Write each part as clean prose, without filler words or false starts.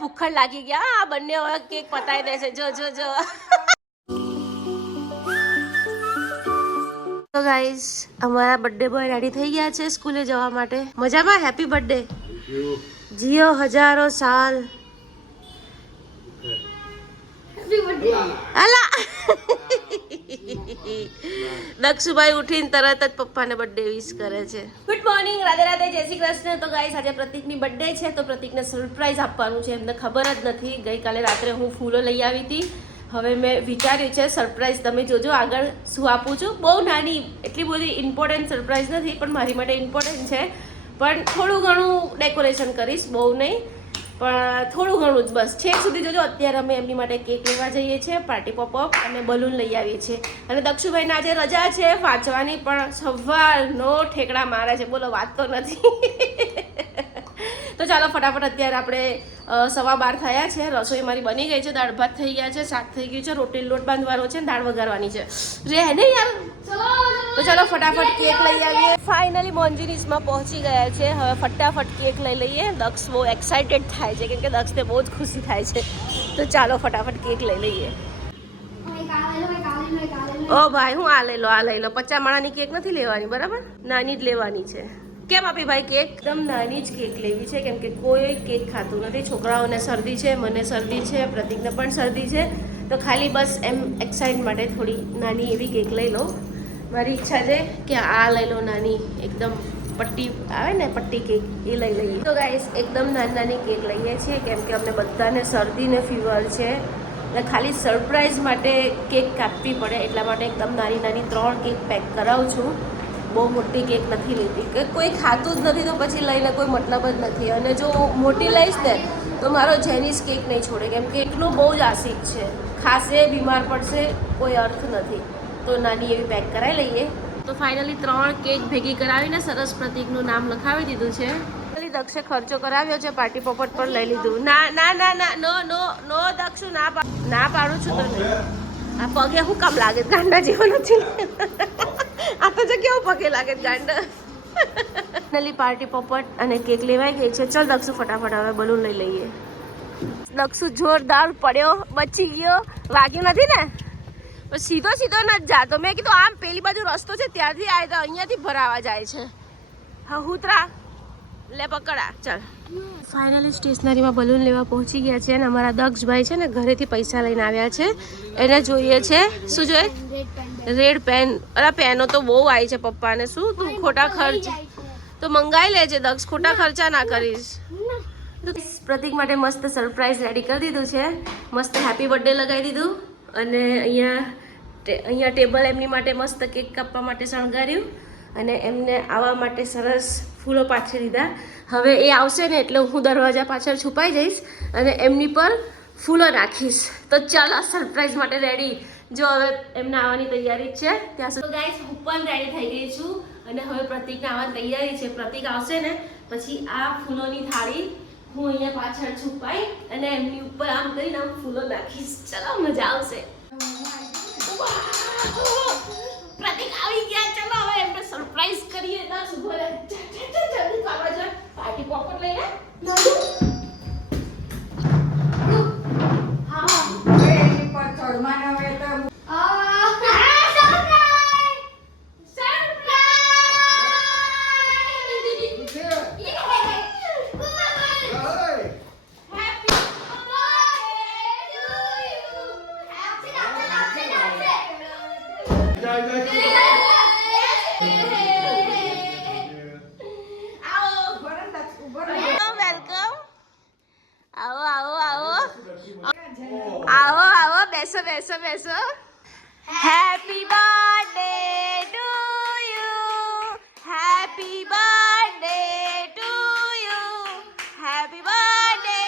ભૂખડ લાગી ગયા આ બંને હવે કેક પતાવી દેશે જો જો જો તો ગાઈસ અમારા બર્થડે બોય રેડી થઈ ગયા છે સ્કૂલે જવા માટે મજામાં હેપી બર્થડે જીઓ હજારો સાલ અલા દક્ષુભાઈ ઉઠીને તરત જ પપ્પાને બર્થડે વિશ કરે છે ગુડ મોર્નિંગ રાધે રાધે જય શ્રી કૃષ્ણ તો ગાઈસ આજે પ્રતિકની બર્થડે છે તો પ્રતિકને સરપ્રાઈઝ આપવાનું છે એમને ખબર જ નથી ગઈકાલે રાત્રે હું ફૂલો લઈ આવી હતી હવે મેં વિચાર્યું છે સરપ્રાઈઝ તમે જોજો આગળ શું આપું છું બહુ નાની એટલી બધી ઇમ્પોર્ટન્ટ સરપ્રાઈઝ નથી પણ મારી માટે ઇમ્પોર્ટન્ટ છે પણ થોડું ઘણું ડેકોરેશન કરીશ બહુ નહીં પણ થોડું ઘણું જ બસ છેક સુધી જોજો અત્યારે અમે એમની માટે કેક લેવા જઈએ છીએ પાર્ટી પોપઅપ અને બલૂન લઈ આવીએ છીએ અને દક્ષુભાઈને આજે રજા છે વાંચવાની પણ સવારનો ઠેકડા મારે છે બોલો વાત તો નથી તો ચાલો ફટાફટ અત્યારે આપણે 12:15 થયા છે રસોઈ મારી બની ગઈ છે દાળ ભાત થઈ ગયા છે શાક થઈ ગયું છે રોટલી લોટ બાંધવાનો છે દાળ વઘારવાની છે રે ને યાર તો ચાલો ફટાફટ કેક લઈ આવીએ ફાઇનલી મોન્જીનીસમાં પહોંચી ગયા છે હવે ફટાફટ કેક લઈ લઈએ દક્ષ બહુ એક્સાઇટેડ થાય છે કેમ કે દક્ષને બહુ જ ખુશી થાય છે તો ચાલો ફટાફટ કેક લઈ લઈએ ઓ ભાઈ હું આ લઈ લો 50 માણાની કેક નથી લેવાની બરાબર નાની જ લેવાની છે કેમ આપી ભાઈ કેક એકદમ નાની જ કેક લેવી છે કેમ કે કોઈ કેક ખાતું નથી છોકરાઓને શરદી છે મને શરદી છે પ્રતિકને પણ શરદી છે તો ખાલી બસ એમ એક્સાઇટ માટે થોડી નાની એવી કેક લઈ લો મારી ઈચ્છા છે કે આ લઈ લો નાની એકદમ પટ્ટી આવે ને પટ્ટી કેક એ લઈ લઈએ તો ગાઈસ એકદમ નાની કેક લઈએ છીએ કેમ કે અમને બધાને શરદી ને ફીવર છે એટલે ખાલી સરપ્રાઈઝ માટે કેક કાપવી પડે એટલા માટે એકદમ નાની 3 કેક પેક કરાવું છું બહુ મોટી કેક નથી લેતી કે કોઈ ખાતું જ નથી તો પછી લઈને કોઈ મતલબ જ નથી અને જો મોટી લઈશ ને તો મારો જેનિસ કેક નહીં છોડે કેમ કે એકનું બહુ જ આશિક છે ખાસે બીમાર પડશે કોઈ અર્થ નથી તો નાની એવી પેક કરાવી લઈએ તો ફાઇનલી 3 કેક ભેગી કરાવીને સરસ પ્રતિકનું નામ લખાવી દીધું છે દક્ષે ખર્ચો કરાવ્યો છે પાર્ટી પોપટ પર લઈ લીધું ના ના ના ના નો નો નો દક્ષુ ના પાડું છું તને આ પગે શું કામ લાગે ગાંડા જેવો નથી આ તો જો કેવું પગે લાગે ગાંડા નલી પાર્ટી પોપટ અને કેક લેવાઈ ગઈ છે ચલ દક્ષુ ફટાફટ હવે બલૂન લઈ લઈએ દક્ષુ જોરદાર પડ્યો બચી ગયો વાગ્યું નથી ને સીધો ન જ જાતો મેં કીધું આમ પેલી બાજુ રસ્તો છે ત્યાંથી આવે તો અહીંયાથી ભરાવા જાય છે હા હુતરા લે પકડા ચાલ ફાઇનલી સ્ટેશનરીમાં બલૂન લેવા પહોંચી ગયા છે અને અમારા દક્ષભાઈ છે ને ઘરેથી પૈસા લઈને આવ્યા છે એને જોઈએ છે શું જોઈએ રેડ પેન અરે પેનો તો બહુ આવી છે પપ્પાને શું તું ખોટા ખર્ચ તો મંગાઈ લેજે દક્ષ ખોટા ખર્ચા ના કરીશ પ્રતિક માટે મસ્ત સરપ્રાઈઝ રેડી કરી દીધું છે મસ્ત હેપી બર્થડે લગાવી દીધું અને અહીંયા ટેબલ એમની માટે મસ્ત કેક કાપવા માટે શણગાર્યું અને એમને આવવા માટે સરસ ફૂલો પાથરી દીધા હવે એ આવશે ને એટલે હું દરવાજા પાછળ છુપાઈ જઈશ અને એમની પર ફૂલો નાખીશ તો ચાલો સરપ્રાઈઝ માટે રેડી જો હવે એમને આવવાની તૈયારી છે ત્યાં સુધી ગાઈસ હું પણ રેડી થઈ ગઈ છું અને હવે પ્રતિકને આવવાની તૈયારી છે પ્રતિક આવશે ને પછી આ ફૂલોની થાળી હું અહીંયા પાછળ છુપાઈ અને એમની ઉપર આમ કરીને આમ ફૂલો નાખીશ ચલો મજા આવશે પ્રતિક આવી ગયા ચલો હવે એમને સરપ્રાઈઝ કરીએ ના સુભો જલ્દી કાવા જો પાર્ટી પોપટ લઈને હા હવે એની પર ચડવાના હોય તો બેસો happy birthday to you happy birthday to you happy birthday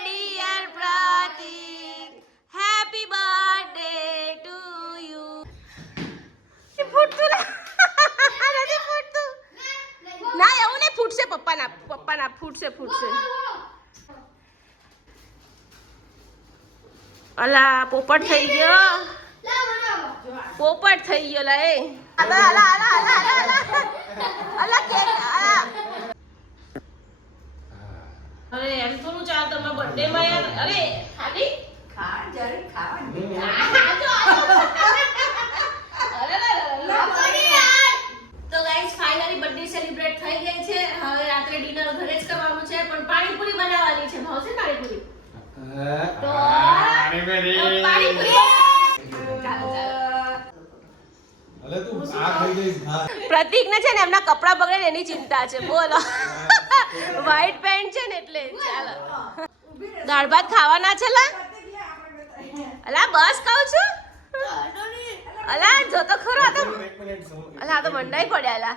dear Pratik happy birthday to you ફૂટતું નથી ફૂટતું ના એવું નહીં ફૂટશે પપ્પાના ફૂટશે અલા પોપટ થઈ ગયો લા એ અલા કેક અરે એમ થોડું ચાલ તમે બર્થડે માં યાર અરે ખાલી ખા જરી ખાવાની તો ગાઈસ ફાઇનલી બર્થડે સેલિબ્રેટ થઈ ગઈ છે. હવે રાત્રે ડિનર ઘરે જ કરવાનું છે પણ પાણીપુરી બનાવવાની છે. ભાવશે પાણીપુરી? તો પાણીપુરી પ્રતીક ને છે ને એમના કપડા બગડે એની ચિંતા છે. બોલો વ્હાઈટ પેન્ટ છે ને એટલે ચાલો દાળ ભાત ખાવાના છે લા અલા બસ કહું છું અલા જો તો ખરો આ તો અલા આ તો મંડાઈ પડ્યા અલા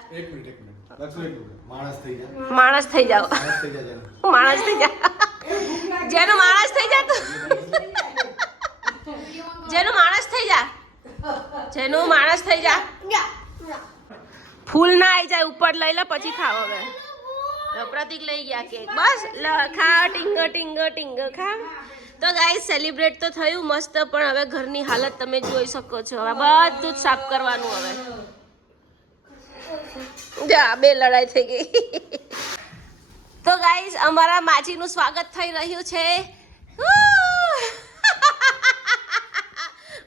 માણસ થઈ જાવ માણસ થઈ જા જેનો માણસ થઈ જા તો જેનો માણસ થઈ જા જેનું માણસ થઈ જા ફૂલ ના આવી જાય ઉપર લઈ લે પછી ખાવ. હવે પ્રતીક લઈ ગયા કેક બસ ખા ટીંગ ટીંગ ટીંગ ખા. તો ગાઈસ સેલિબ્રેટ તો થયું મસ્ત પણ હવે ઘરની હાલત તમે જોઈ શકો છો. હવે બધું જ સાફ કરવાનું. હવે જા બે લડાઈ થઈ ગઈ. તો ગાઈસ અમારા માજીનું સ્વાગત થઈ રહ્યું છે.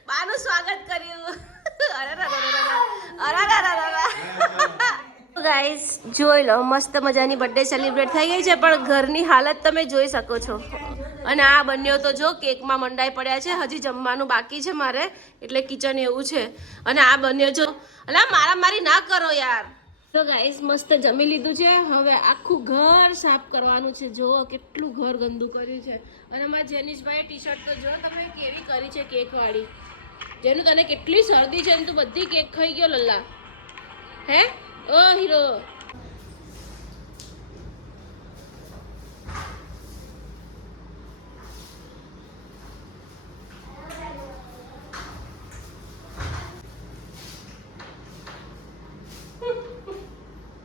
બાનું સ્વાગત કર્યું. ગાઈસ જોઈ લો મસ્ત મજાની બર્થડે સેલિબ્રેટ થઈ ગઈ છે પણ ઘરની હાલત તમે જોઈ શકો છો. અને આ બંનેઓ તો જો કેકમાં મંડાઈ પડ્યા છે. હજી જમવાનું બાકી છે મારે એટલે કિચન એવું છે. અને આ બંનેઓ જો અલા મારા મારી ના કરો યાર. તો ગાઈસ મસ્ત જમી લીધું છે. હવે આખું ઘર સાફ કરવાનું છે. જો કેટલું ઘર ગંદુ કર્યું છે. અને મારા જેનિશભાઈ ટી શર્ટ તો જો તમે કેવી કરી છે કેક વાળી. જેનું તને કેટલી શરદી છે તું બધી કેક ખાઈ ગયો લલ્લા. હે ઓ હીરો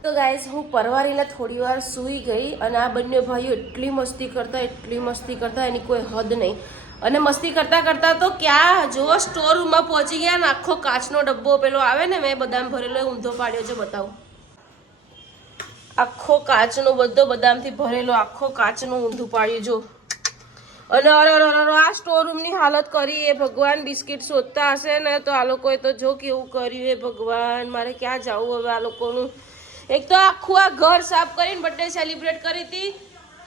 તો ગાઈસ હું પરવારીને થોડી વાર સૂઈ ગઈ અને આ બંને ભાઈઓ એટલી મસ્તી કરતા એની કોઈ હદ નહીં. અને મસ્તી કરતા કરતા તો ક્યાં જો સ્ટોર રૂમમાં પહોંચી ગયા ને આખો કાચનો ડબ્બો પેલો આવે ને મેં બદામ ભરેલો ઊંધો પાડ્યો છે. બતાવું આખો કાચનો બધો બદામથી ભરેલો આખો કાચનું ઊંધું પાડ્યું જો. અને આ સ્ટોર રૂમની હાલત કરી એ ભગવાન. બિસ્કિટ શોધતા હશે ને તો આ લોકોએ તો જો કેવું કર્યું એ ભગવાન. મારે ક્યાં જવું હવે આ લોકોનું. એક તો આખું આ ઘર સાફ કરીને બર્થડે સેલિબ્રેટ કરી હતી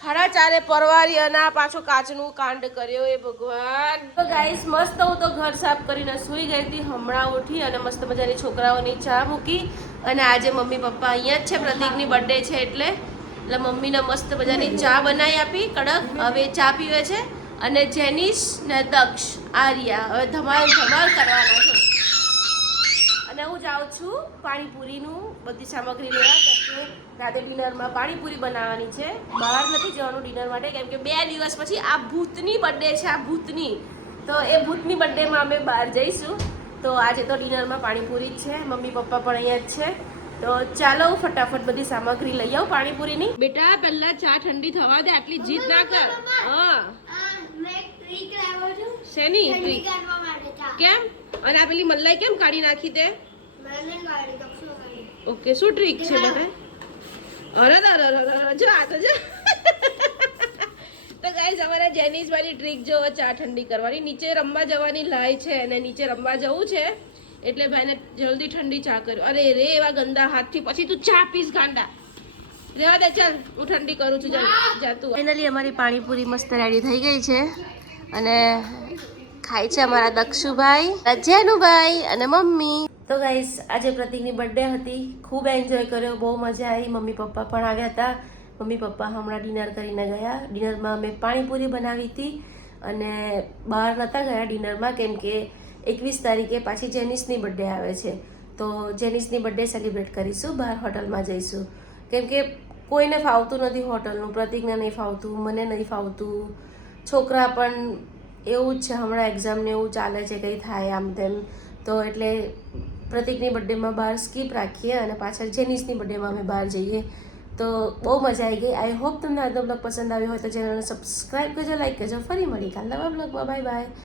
4:30 પરવારી અને આ પાછો કાચનું કાંડ કર્યો એ ભગવાન. તો ગાઈસ મસ્ત હું તો ઘર સાફ કરીને સૂઈ ગઈ હતી. હમણાં ઉઠી અને મસ્ત મજાની છોકરાઓની ચા મૂકી. અને આજે મમ્મી પપ્પા અહીંયા જ છે. પ્રતીકની બર્થડે છે એટલે મમ્મીને મસ્ત મજાની ચા બનાવી આપી કડક. હવે ચા પીવે છે. અને જેનિશ ને દક્ષ આર્યા હવે ધમાલ કરવાના છે. અને હું જાઉં છું પાણીપુરીનું બધી સામગ્રી લેવા કેમ કે રાતે ડિનરમાં પાણીપુરી બનાવવાની છે. બહાર નથી જવાનું ડિનર માટે કેમ કે 2 દિવસ પછી આ ભૂતની બર્થડે છે. આ ભૂતની તો એ ભૂતની બર્થડેમાં અમે બહાર જઈશું. તો આજે તો ડિનરમાં પાણીપુરી જ છે. મમ્મી પપ્પા પણ અહીંયા જ છે. તો ચાલો ફટાફટ બધી સામગ્રી લઈ આવું પાણીપુરીની. બેટા પહેલા ચા ઠંડી થવા દે આટલી જીદ ના કર. હા શેની ટ્રીક કેમ? અને આ પેલી મલાઈ કેમ કાઢી નાખી દે? ઓકે શું ટ્રીક છે બધા? અરે જો આ તો જો તો ગાઈસ અમારા જેનિસ વાળી ટ્રીક જો ચા ઠંડી કરવાની. નીચે રમવા જવાની લાય છે અને નીચે રમવા જવું છે એટલે ભાઈને જલ્દી ઠંડી ચા કર્યો. અરે રે એવા ગંદા હાથથી પછી તું ચા પીસ ગાંડા. રેવા દે ચાલ હું ઠંડી કરું છું જાતું. ફાઇનલી અમારી પાણીપુરી મસ્ત રેડી થઈ ગઈ છે અને ખાય છે અમારા દક્ષુભાઈ, જેનુભાઈ અને મમ્મી. તો ગાઈસ આજે પ્રતીકની બર્થડે હતી. ખૂબ એન્જોય કર્યો, બહુ મજા આવી. મમ્મી પપ્પા પણ આવ્યા હતા. મમ્મી પપ્પા હમણાં ડિનર કરીને ગયા. ડિનરમાં અમે પાણીપુરી બનાવી હતી અને બહાર નહોતા ગયા ડિનરમાં કેમ કે 21 તારીખે પાછી જેનિસની બર્થડે આવે છે. તો જેનિસની બર્થડે સેલિબ્રેટ કરીશું, બહાર હોટલમાં જઈશું. કેમ કે કોઈને ફાવતું નથી હોટલનું. પ્રતીકને નહીં ફાવતું, મને નહીં ફાવતું, છોકરા પણ એવું જ છે. હમણાં એક્ઝામને એવું ચાલે છે, કંઈ થાય આમ તેમ. તો એટલે પ્રતીકની બર્થડેમાં બહાર સ્કીપ રાખીએ અને પાછળ જેનિસની બર્થડેમાં અમે બહાર જઈએ. તો બહુ મજા આવી ગઈ. આઈ હોપ તમને આજનો બ્લોગ પસંદ આવ્યો હોય તો ચેનલને સબસ્ક્રાઈબ કરજો, લાઈક કરજો. ફરી મળી કાલ નવા બ્લોગમાં. Bye bye.